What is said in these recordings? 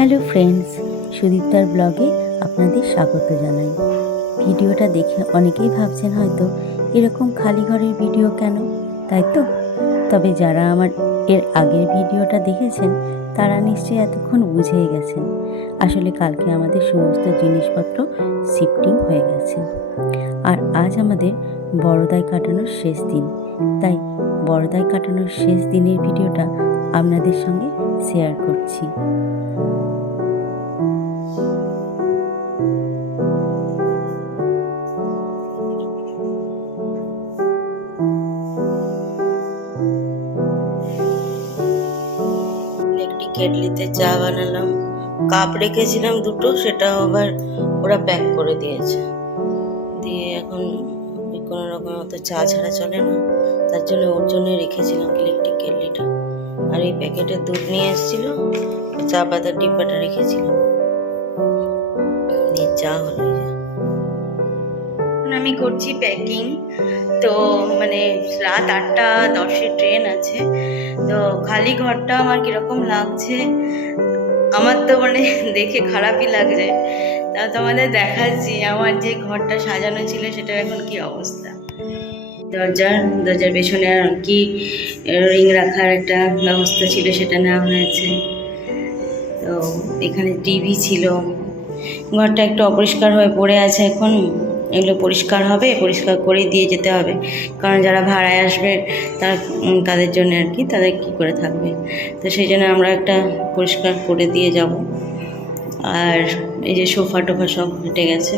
Hello friends, সুদীপ্তার ব্লগে আপনাদের স্বাগত জানাই। ভিডিওটা দেখে অনেকেই ভাবছেন হয়তো এরকম খালি ঘরের ভিডিও কেন? তাই তো? তবে যারা আমার এর আগের ভিডিওটা দেখেছেন, তারা নিশ্চয়ই এতক্ষণ বুঝেই গেছেন। আসলে কালকে আমাদের সমস্ত জিনিসপত্র শিফটিং হয়ে গেছে। আর আজ আমাদের বড়দায় কাটানোর শেষ দিন। তাই বড়দায় কাটানোর শেষ দিনের ভিডিওটা আপনাদের সঙ্গে শেয়ার করছি। কেটলিতে চা বানালাম। কাপ রেখেছিলাম দুটো সেটা আবার ওরা প্যাক করে দিয়েছে। দিয়ে এখন কোনো রকম অত চা ছাড়া চলে না। তার জন্য ওর জন্য রেখেছিলাম ইলেকট্রিক কেটলিটা। আর এই প্যাকেটে দুধ নিয়ে এসেছিল, চা পাতার ডিব্বাটা রেখেছিলাম। দিয়ে চা হলো। আমি করছি প্যাকিং তো মানে রাত আটটা, দশে ট্রেন আছে। তো খালি ঘরটা আমার কীরকম লাগছে, আমার তো মানে দেখে খারাপই লাগছে। তা তোমাদের দেখাচ্ছি, আমার যে ঘরটা সাজানো ছিল, সেটার এখন কি অবস্থা। দরজার দরজার পেছনে আর কি রিং রাখার একটা ব্যবস্থা ছিল, সেটা নেওয়া হয়েছে। তো এখানে টিভি ছিল। ঘরটা একটু অপরিষ্কার হয়ে পড়ে আছে এখন। এগুলো পরিষ্কার হবে, পরিষ্কার করে দিয়ে যেতে হবে। কারণ যারা ভাড়ায় আসবে, তারা তাদের জন্য আর কি, তাদের কী করে থাকবে? তো সেই জন্য আমরা একটা পরিষ্কার করে দিয়ে যাব। আর এই যে সোফা টোফা সব হেঁটে গেছে।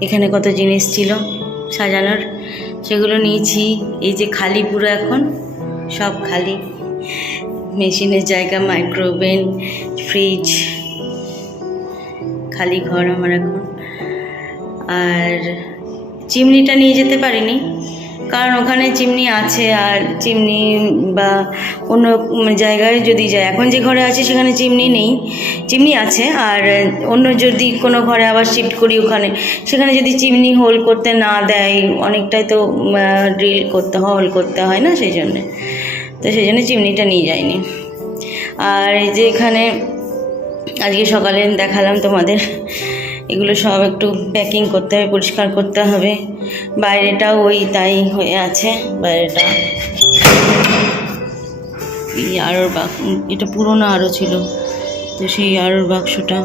এখানে কত জিনিস ছিল সাজানোর? সেগুলো নিয়েছি। এই যে খালি পুরো এখন, সব খালি। মেশিনের জায়গা, মাইক্রোওভেন, ফ্রিজ খালি ঘর আমার এখন। আর চিমনিটা নিয়ে যেতে পারিনি, কারণ ওখানে চিমনি আছে আর চিমনি বা অন্য জায়গায় যদি যায়। এখন যে ঘরে আছে সেখানে চিমনি নেই, চিমনি আছে আর অন্য যদি কোনো ঘরে আবার শিফট করি ওখানে, সেখানে যদি চিমনি হোল করতে না দেয়, অনেকটাই তো ড্রিল করতে হয় হোল করতে হয় না, সেই জন্যে। তো সেই জন্য চিমনিটা নিয়ে যায়নি আর এই যে এখানে আজকে সকালে দেখালাম তোমাদের। এগুলো সব একটু প্যাকিং করতে হবে, পরিষ্কার করতে হবে। বাইরেটাও ওই তাই হয়ে আছে, বাইরেটা। এই আরোর বাক্স এটা পুরোনো আরও ছিল, তো সেই আরোর বাক্সটা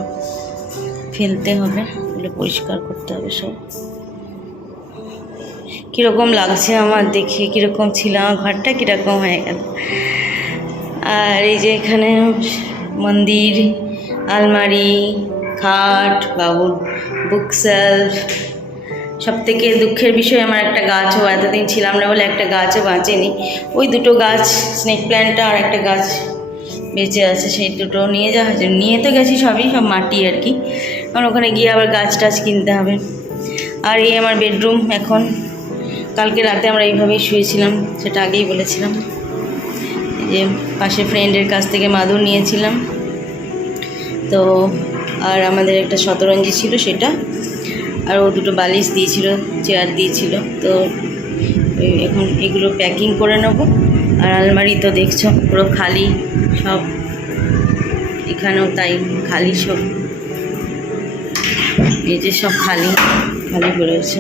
ফেলতে হবে, এগুলো পরিষ্কার করতে হবে সব। কীরকম লাগছে আমার দেখে, কীরকম ছিল আমার ঘরটা, কীরকম হয়ে গেল। আর এই যে এখানে মন্দির আলমারি, খাট বাবুর বুক সেলফ সব থেকে দুঃখের বিষয় আমার একটা গাছও, এতদিন ছিলাম না বলে একটা গাছও বাঁচেনি। ওই দুটো গাছ স্নেক প্ল্যান্টটা আর একটা গাছ বেঁচে আছে, সেই দুটো নিয়ে যাওয়া হয়েছে। নিয়ে তো গেছি সবই, সব মাটি আর কি। কারণ ওখানে গিয়ে আবার গাছ টাছ কিনতে হবে। আর এই আমার বেডরুম এখন। কালকে রাতে আমরা এইভাবেই শুয়েছিলাম, সেটা আগেই বলেছিলাম। যে পাশে ফ্রেন্ডের কাছ থেকে মাদুর নিয়েছিলাম। তো, আর আমাদের একটা শতরঞ্জি ছিল সেটা, আর ও দুটো বালিশ দিয়েছিল, চেয়ার দিয়েছিল, তো এখন এগুলো প্যাকিং করে নেব। আর আলমারি তো দেখছ, পুরো খালি সব, এখানেও তাই, খালি সব। এই যে সব খালি খালি রয়েছে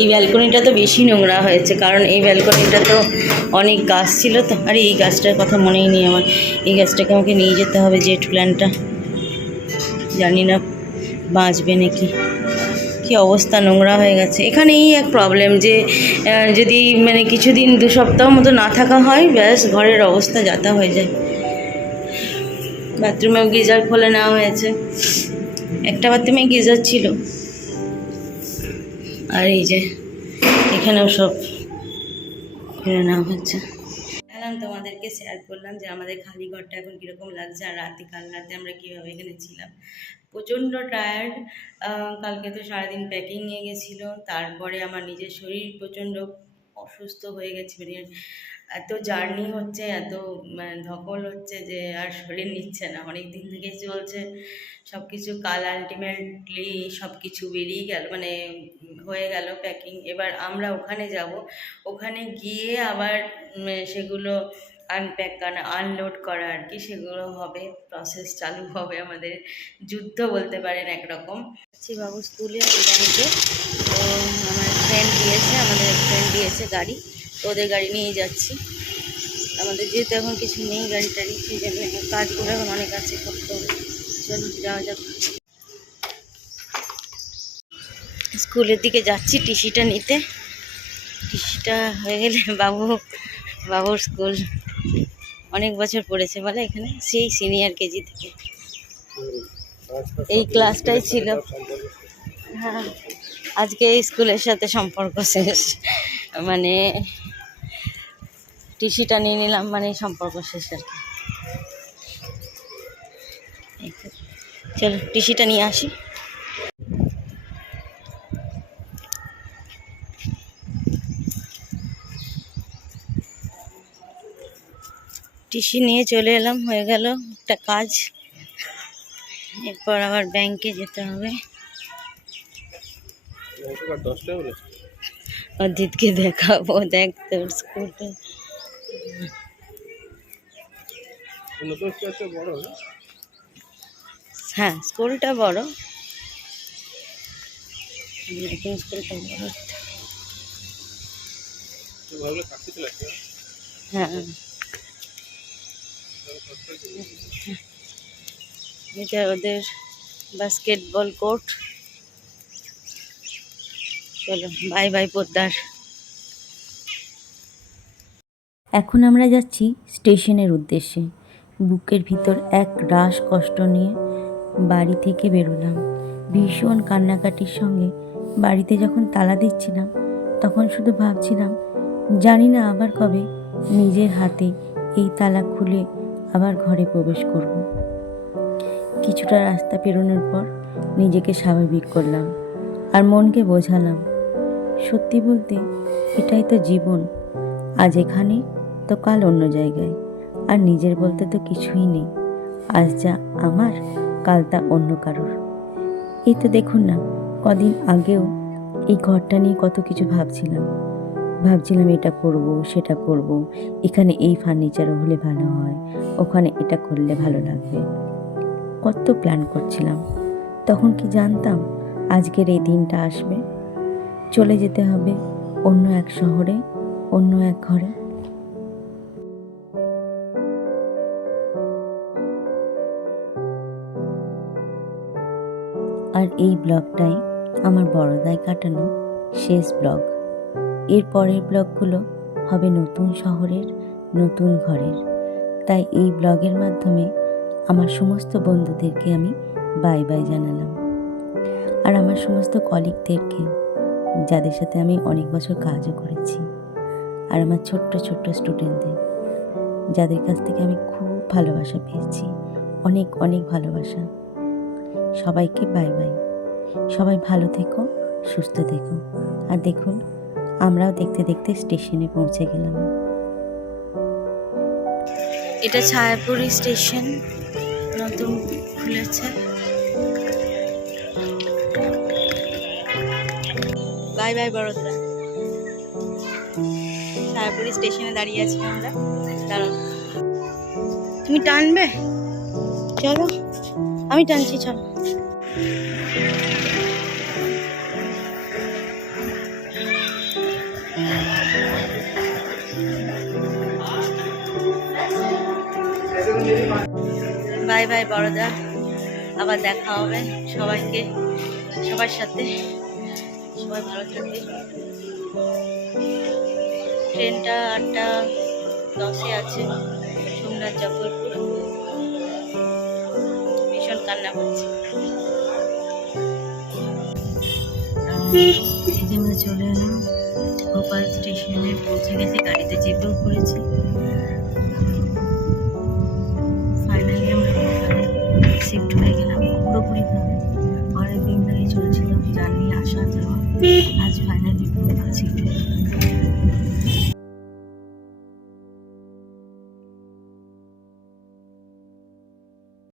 এই ব্যালকনিটা তো বেশি নোংরা হয়েছে, কারণ এই ব্যালকনিটা তো অনেক গাছ ছিল তো। আরে এই গাছটার কথা মনেই নেই আমার। এই গাছটাকে আমাকে নিয়ে যেতে হবে জেট প্ল্যানটা জানি না বাঁচবে নাকি। কি অবস্থা, নোংরা হয়ে গেছে। এখানেই এক প্রবলেম যে যদি মানে কিছুদিন দু সপ্তাহ মতো না থাকা হয়, ব্যাস, ঘরের অবস্থা যাতা হয়ে যায়। বাথরুমেও গিজার খুলে নেওয়া হয়েছে। একটা বাথরুমে গিজার ছিল। আর এই যে, এখানেও সব ফেলে নেওয়া হচ্ছে। দেখালাম তোমাদেরকে শেয়ার করলাম যে আমাদের খালি ঘরটা এখন কীরকম লাগছে আর রাতে, কাল রাতে আমরা কীভাবে এখানে ছিলাম। প্রচণ্ড টায়ার্ড কালকে তো সারাদিন প্যাকিং নিয়ে গেছিল, তারপরে আমার নিজের শরীর প্রচণ্ড অসুস্থ হয়ে গেছে মানে এত জার্নি হচ্ছে, এত মানে ধকল হচ্ছে যে আর শরীর নিচ্ছে না। অনেক দিন থেকেই চলছে সব কিছু কাল আলটিমেটলি সব কিছু বেরিয়ে গেল মানে হয়ে গেল প্যাকিং এবার আমরা ওখানে যাব, ওখানে গিয়ে আবার সেগুলো আনপ্যাক করা আনলোড করা আর কি, সেগুলো হবে প্রসেস চালু হবে আমাদের। যুদ্ধ বলতে পারেন একরকম। বাবু স্কুলে আমার ফ্রেন্ড দিয়েছে, আমাদের ফ্রেন্ড দিয়েছে গাড়ি। ওদের গাড়ি নিয়ে যাচ্ছি। আমাদের যেহেতু এখন কিছু নেই গাড়ি টাড়ি, সেই জন্য কাজগুলো এখন অনেক আছে করতে হবে। চলো যাওয়া যাক। স্কুলের দিকে যাচ্ছি টিসিটা নিতে। টিসিটা হয়ে গেলে বাবু, বাবুর স্কুল। অনেক বছর পড়েছে বলে এখানে, সেই সিনিয়র কেজি থেকে। এই ক্লাসটাই ছিল। হ্যাঁ আজকে স্কুলের সাথে সম্পর্ক শেষ। মানে টিসিটা নিয়ে নিলাম মানে সম্পর্ক শেষ আর কি। চলো টিসিটা নিয়ে আসি। টিসি নিয়ে চলে এলাম হয়ে গেল একটা কাজ। এরপর আবার ব্যাংকে যেতে হবে। অদিতকে দেখাবো দেখ তোর স্কুলটা। হ্যাঁ স্কুলটা বড়। স্কুলটা বড় হ্যাঁ। এটা ওদের বাস্কেটবল কোর্ট চলো বাই বাই পোদ্দার। এখন আমরা যাচ্ছি স্টেশনের উদ্দেশ্যে। বুকের ভিতর এক রাস কষ্ট নিয়ে বাড়ি থেকে বেরোলাম। ভীষণ কান্নাকাটির সঙ্গে বাড়িতে যখন তালা দিচ্ছিলাম, তখন শুধু ভাবছিলাম, জানি না আবার কবে নিজের হাতে এই তালা খুলে আবার ঘরে প্রবেশ করব। কিছুটা রাস্তা পেরোনোর পর নিজেকে স্বাভাবিক করলাম আর মনকে বোঝালাম, সত্যি বলতে এটাই তো জীবন। আজ এখানে তো কাল অন্য জায়গায়। আর নিজের বলতে তো কিছুই নেই। আজ যা আমার, কাল তা অন্য কারোর। এই তো দেখুন না, কদিন আগেও এই ঘরটা নিয়ে কত কিছু ভাবছিলাম। ভাবছিলাম এটা করব, সেটা করব। এখানে এই ফার্নিচারও হলে ভালো হয়, ওখানে এটা করলে ভালো লাগবে। কত প্ল্যান করছিলাম। তখন কি জানতাম আজকের এই দিনটা আসবে? চলে যেতে হবে অন্য এক শহরে, অন্য এক ঘরে। আর এই ব্লগটাই আমার বড়দায় কাটানো শেষ ব্লগ। এর পরের ব্লগগুলো হবে নতুন শহরের নতুন ঘরের। তাই এই ব্লগের মাধ্যমে আমার সমস্ত বন্ধুদেরকে আমি বাই বাই জানালাম। আর আমার সমস্ত কলিগদেরকে যাদের সাথে আমি অনেক বছর কাজও করেছি। আর আমার ছোট্ট ছোট্ট স্টুডেন্টদের যাদের কাছ থেকে আমি খুব ভালোবাসা পেয়েছি। অনেক অনেক ভালোবাসা। সবাইকে বাই বাই। সবাই ভালো থেকো, সুস্থ থেকো। আর দেখুন, আমরাও দেখতে দেখতে স্টেশনে পৌঁছে গেলাম। এটা ছায়াপুরি স্টেশন, নতুন খুলেছে। বাই বাই বড়দা। ছায়াপুরি স্টেশনে দাঁড়িয়ে আছি আমরা। দাঁড়াও। তুমি টানবে? চলো। আমি টানছি, চলো। বাই বাই বড়দা, আবার দেখা হবে সবাইকে, সবার সাথে। সবাই ভালো থাকবে। ট্রেনটা আটটা দশে আছে, সোমনাথ জফরপুর। ভীষণ কান্না করছে। আমরা চলে এলাম ভোপাল স্টেশনে পৌঁছে গেছি, গাড়িতে চেপেও পড়েছি